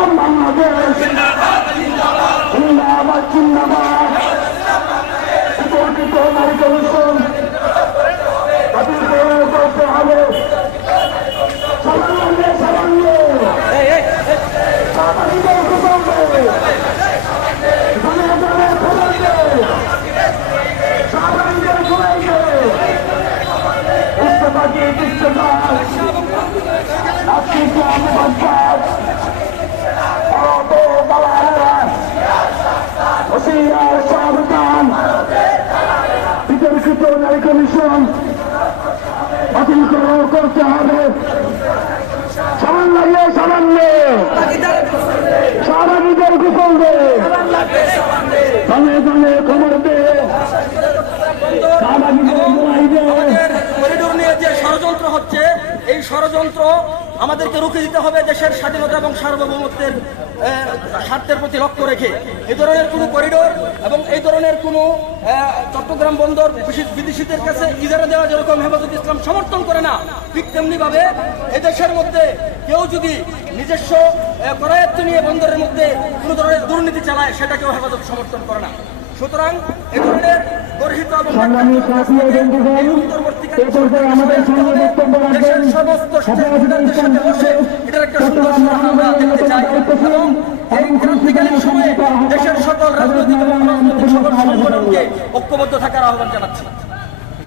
ইসলাম বাংলাদেশ জিন্দাবাদ জিন্দাবাদ। বিতর্কিত নারী কমিশন বাতিল করতে হবে। সামান্য সামান্য সামাজিকের কুসংস্কারে জনে জনে ফেলাইতে সামাজিকের ঘুরাইতে ইস্তফাকে ইস্তফা আজকে আহ্বান সাবধান। বিতর্কিত নারী কমিশন বাতিল করতে হবে। সামান্য সামান্য সামাজিকের কুশল দে দলে দলে খবর দে করিডোর নিয়ে যে ষড়যন্ত্র হচ্ছে, এই ষড়যন্ত্র আমাদেরকে রুখে দিতে হবে দেশের স্বাধীনতা এবং সার্বভৌমত্বের স্বার্থের প্রতি লক্ষ্য রেখে। এই ধরনের কোনো করিডোর এবং এই ধরনের কোনো চট্টগ্রাম বন্দর বিদেশিদের কাছে ইজারা দেওয়া যেরকম হেফাজত ইসলাম সমর্থন করে না, ঠিক তেমনিভাবে এদেশের মধ্যে কেউ যদি নিজস্ব করায়ত্ত নিয়ে বন্দরের মধ্যে কোনো ধরনের দুর্নীতি চালায়, সেটাকেও হেফাজত সমর্থন করে না। সুতরাং এ ধরনের গর্হিত এবং দেশের সমস্ত স্টেকহোল্ডারদের সাথে বসে এটার একটা সুন্দর সমাধান আমরা দেখতে চাই এবং এই ক্রান্তিকালীন সময়ে দেশের সকল রাজনৈতিক এবং অরাজনৈতিক সকল সংগঠনকে ঐক্যবদ্ধ থাকার আহ্বান জানাচ্ছি।